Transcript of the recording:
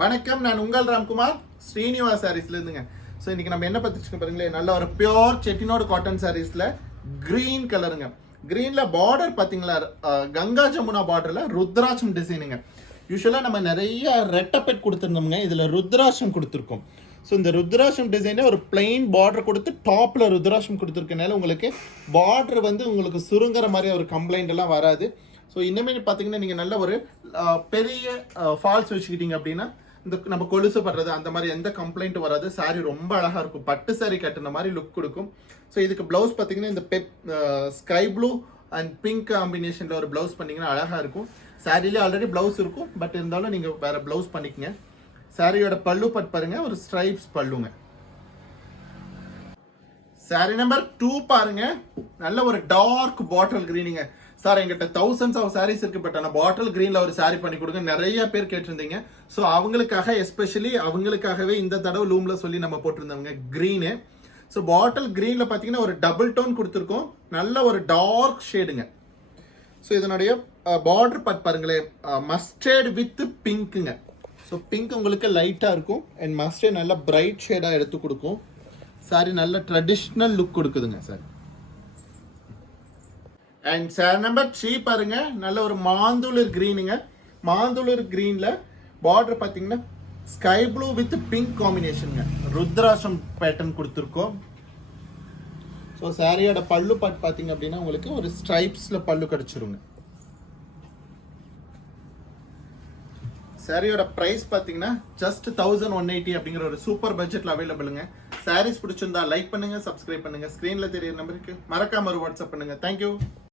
வணக்கம், நான் உங்கள் ராம்குமார் ஸ்ரீனிவாஸ் சாரீஸ்ல இருந்துங்க. ஸோ இன்னைக்கு நம்ம என்ன பத்திரிக்கை பாருங்களேன், நல்ல ஒரு பியோர் செட்டிநாடு காட்டன் சாரீஸ்ல கிரீன் கலருங்க. கிரீன்ல பார்டர் பாத்தீங்களா, கங்கா ஜமுனா பார்டர்ல ருத்ராட்சம் டிசைனுங்க. யூஸ்வலா நம்ம நிறைய ரெட்டப்பெட் கொடுத்துருந்தோம்ங்க, இதுல ருத்ராட்சம் கொடுத்துருக்கோம். ஸோ இந்த ருத்ராட்சம் டிசைனே ஒரு பிளெயின் பார்டர் கொடுத்து டாப்ல ருத்ராட்சம் கொடுத்துருக்கனால உங்களுக்கு பார்டர் வந்து உங்களுக்கு சுருங்குற மாதிரி ஒரு கம்ப்ளைண்ட் எல்லாம் வராது. ஸோ இனிமேல் பார்த்தீங்கன்னா நீங்கள் நல்ல ஒரு பெரிய ஃபால்ஸ் வச்சுக்கிட்டீங்க அப்படின்னா இந்த நம்ம கொலுசு படுறது அந்த மாதிரி எந்த கம்ப்ளைண்ட் வராது. சாரி ரொம்ப அழகாக இருக்கும், பட்டு சாரி கட்டுன மாதிரி லுக் கொடுக்கும். ஸோ இதுக்கு ப்ளவுஸ் பார்த்தீங்கன்னா இந்த ஸ்கை ப்ளூ அண்ட் பிங்க் காம்பினேஷனில் ஒரு ப்ளவுஸ் பண்ணிங்கன்னா அழகாக இருக்கும். சாரிலே ஆல்ரெடி ப்ளவுஸ் இருக்கும், பட் இருந்தாலும் நீங்கள் வேறு ப்ளவுஸ் பண்ணிக்கங்க. சாரியோட பல்லு பட் பாருங்க, ஒரு ஸ்ட்ரைப்ஸ் பல்லுங்க. சாரி நம்பர் 2 பாருங்க, நல்ல ஒரு டார்க் பாட்டில் கிரீனிங்க. சார் எங்கிட்ட thousands ஆஃப் சாரீஸ் இருக்கு, பட் ஆனால் பாட்டில் கிரீன்ல ஒரு சாரி பண்ணி கொடுங்க நிறைய பேர் கேட்டிருந்தீங்க. ஸோ அவங்களுக்காக எஸ்பெஷலி அவங்களுக்காகவே இந்த தடவை லூம்ல சொல்லி நம்ம போட்டிருந்தவங்க கிரீனு. ஸோ பாட்டில் கிரீன்ல பார்த்தீங்கன்னா ஒரு டபுள் டோன் கொடுத்துருக்கோம், நல்ல ஒரு டார்க் ஷேடுங்க. ஸோ இதனுடைய பார்டர் பார்ட் பாருங்களேன், மஸ்டர்ட் வித் பிங்க்குங்க. ஸோ பிங்க் உங்களுக்கு லைட்டாக இருக்கும் அண்ட் மஸ்டர்ட் நல்ல பிரைட் ஷேடாக எடுத்து கொடுக்கும். சாரி நல்ல ட்ரெடிஷ்னல் லுக் கொடுக்குதுங்க சார். அண்ட் சார் நம்பர் 3 பாருங்க, நல்ல ஒரு மாந்துளர் கிரீனுங்க. மாந்துளர் கிரீன்ல பார்டர் பார்த்தீங்கன்னா ஸ்கை ப்ளூ வித் பிங்க் காம்பினேஷனுங்க, ருத்ராட்சம் பேட்டர்ன் கொடுத்துருக்கோம். ஸோ சாரியோட பல்லு பார்ட் பார்த்தீங்க அப்படின்னா உங்களுக்கு ஒரு ஸ்ட்ரைப்ஸ்ல பல்லு கிடைச்சிருங்க. சாரியோட பிரைஸ் பார்த்தீங்கன்னா ஜஸ்ட் 1180 அப்படிங்கிற ஒரு சூப்பர் பட்ஜெட்ல அவைலபிளுங்க. சாரீஸ் பிடிச்சிருந்தா லைக் பண்ணுங்க, சப்ஸ்கிரைப் பண்ணுங்க, ஸ்கிரீன்ல தெரியுற நம்பருக்கு மறக்காம ஒரு வாட்ஸ்அப் பண்ணுங்க. தேங்க்யூ.